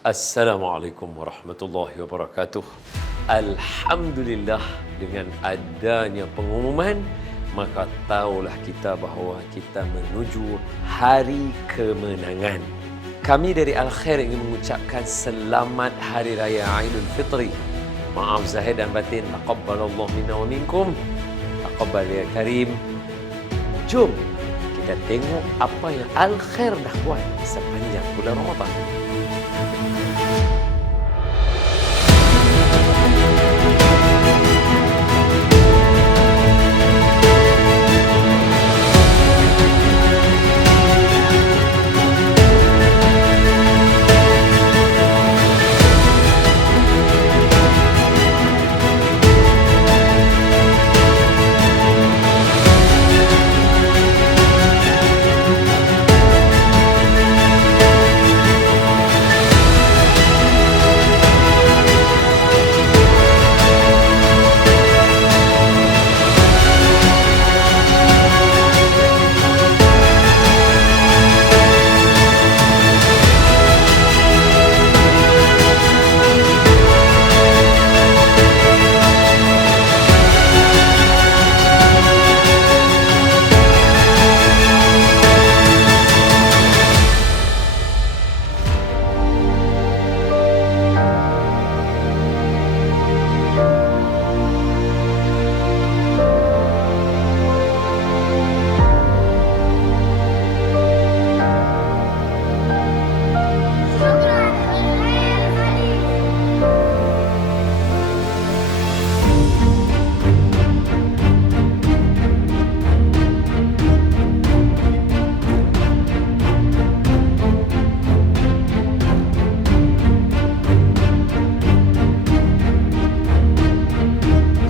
Assalamualaikum warahmatullahi wabarakatuh. Alhamdulillah dengan adanya pengumuman maka tahulah kita bahawa kita menuju hari kemenangan. Kami dari Al Khair ingin mengucapkan selamat hari raya Aidul Fitri. Maaf zahir dan batin. Taqabbalallah minna wa minkum. Taqabbal ya Karim. Jom kita tengok apa yang Al Khair dah buat sepanjang bulan Ramadan.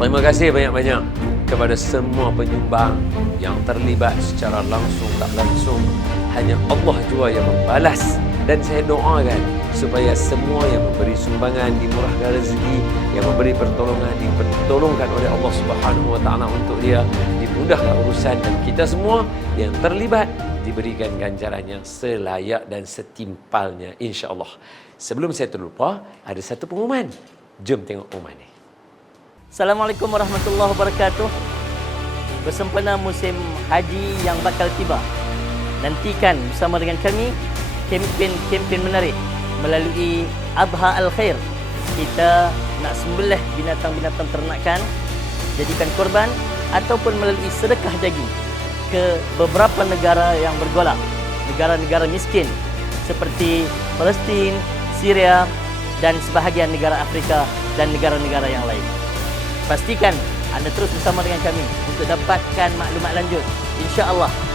Terima kasih banyak-banyak kepada semua penyumbang yang terlibat secara langsung tak langsung. Hanya Allah jua yang membalas dan saya doakan supaya semua yang memberi sumbangan dimurahkan rezeki, yang memberi pertolongan dipertolongkan oleh Allah Subhanahu wa taala untuk dia, dimudahkan urusan dan kita semua yang terlibat diberikan ganjaran yang selayak dan setimpalnya insya-Allah. Sebelum saya terlupa, ada satu pengumuman. Jom tengok pengumuman ni. Assalamualaikum warahmatullahi wabarakatuh. Bersempena musim haji yang bakal tiba. Nantikan bersama dengan kami kempen-kempen menarik melalui Adha Al-Khair. Kita nak sembelih binatang-binatang ternakan, jadikan korban ataupun melalui sedekah daging ke beberapa negara yang bergolak, negara-negara miskin seperti Palestin, Syria dan sebahagian negara Afrika dan negara-negara yang lain. Pastikan anda terus bersama dengan kami untuk dapatkan maklumat lanjut. InsyaAllah